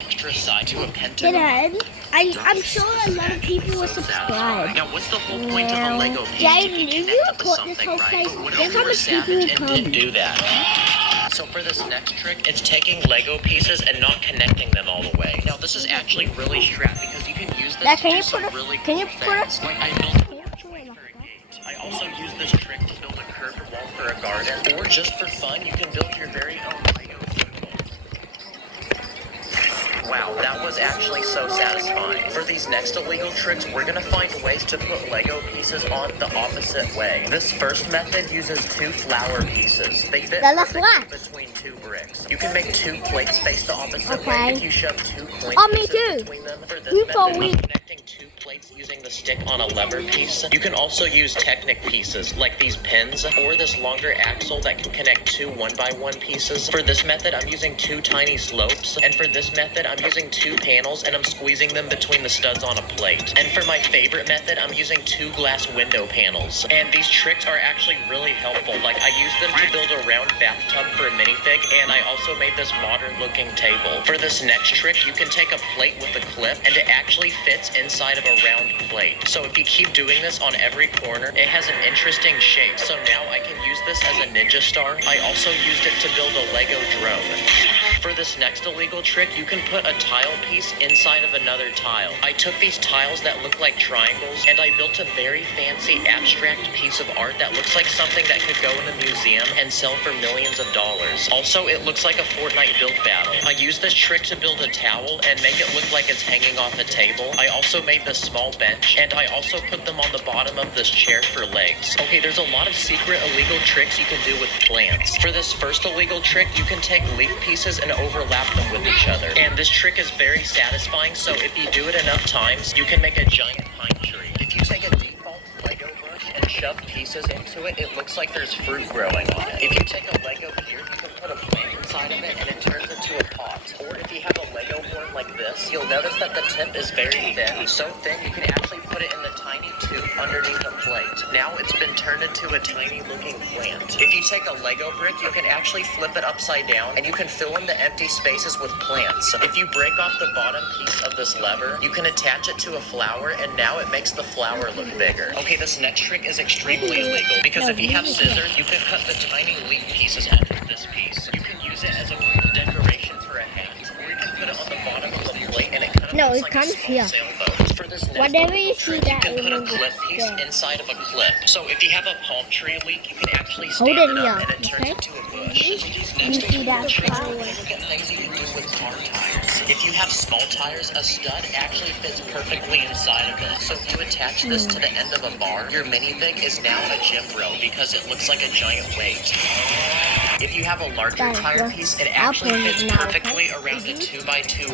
extra side to a pentagon. Then I'm sure a lot of people will subscribe. Now, what's the whole point of a Lego piece? Jaden, if you put this whole place, guess how much people will And come? didn't do that. So for this next trick, it's taking Lego pieces and not connecting them all the way. Now, this is actually really strapped because you can use this Now, to can do you some put a- really can you cool put a- things. Like I built a wall for a gate. I also use this trick to build a curved wall for a garden. Or just for fun, you can build your very own Lego circle. Wow, that was actually so satisfying. For these next illegal tricks, we're gonna find ways to put Lego pieces on the opposite way. This first method uses 2 flower pieces. They fit Now let's perfectly watch. between 2 bricks. You can make 2 plates face the opposite Okay. way if you shove 2 coin Oh, me pieces too. between them. For this We method, thought I'm we- connecting 2 plates using the stick on a lever piece. You can also use Technic pieces like these pins or this longer axle that can connect 2 1x1 pieces. For this method, I'm using 2 tiny slopes, and for this method, I'm using 2 panels and I'm squeezing them between the studs on a plate. And for my favorite method, I'm using 2 glass window panels. And these tricks are actually really helpful. Like I used them to build a round bathtub for a minifig, and I also made this modern looking table. For this next trick, you can take a plate with a clip and it actually fits inside of a round plate. So if you keep doing this on every corner, it has an interesting shape. So now I can use this as a ninja star. I also used it to build a Lego drone. For this next illegal trick, you can put a tile piece inside of another tile. I took these tiles that look like triangles and I built a very fancy abstract piece of art that looks like something that could go in a museum and sell for millions of dollars. Also, it looks like a Fortnite build battle. I used this trick to build a towel and make it look like it's hanging off a table. I also made this small bench and I also put them on the bottom of this chair for legs. Okay, there's a lot of secret illegal tricks you can do with plants. For this first illegal trick, you can take leaf pieces and overlap them with each other. And this trick is very satisfying, so if you do it enough times, you can make a giant pine tree. If you take a default Lego bush and shove pieces into it, it looks like there's fruit growing on it. If you take a Lego here, you can put a plant inside of it and it turns into a pot. Or if you have a Lego horn like this, you'll notice that the tip is very thin. So thin, you can actually put it in the tiny tube underneath a plate. Now it's been turned into a tiny looking plant. If you take a Lego brick, you can actually flip it upside down and you can fill in the empty spaces with plants. If you break off the bottom piece of this lever, you can attach it to a flower and now it makes the flower look bigger. Okay, this next trick is extremely illegal because if you have scissors, you can cut the tiny leaf pieces off of this piece. You can use it as a cool decoration for a hat, or you can put it on the bottom of the plate and it kind of No, looks it like comes a small here. sailboat. For this next Whatever you trick, see you that can put a it will clip piece there. inside of a clip. So if you have a palm tree leaf, you can actually Hold stand it it up here, and it turns okay? into a bush. So these You next see that tricks flower? will look at things you can do with car tires. If you have small tires, a stud actually fits perfectly inside of this. So if you attach this to the end of a bar, your minifig is now a gym bro because it looks like a giant weight. If you have a larger That tire works. piece, it I'll actually put it fits now, perfectly around a 2x2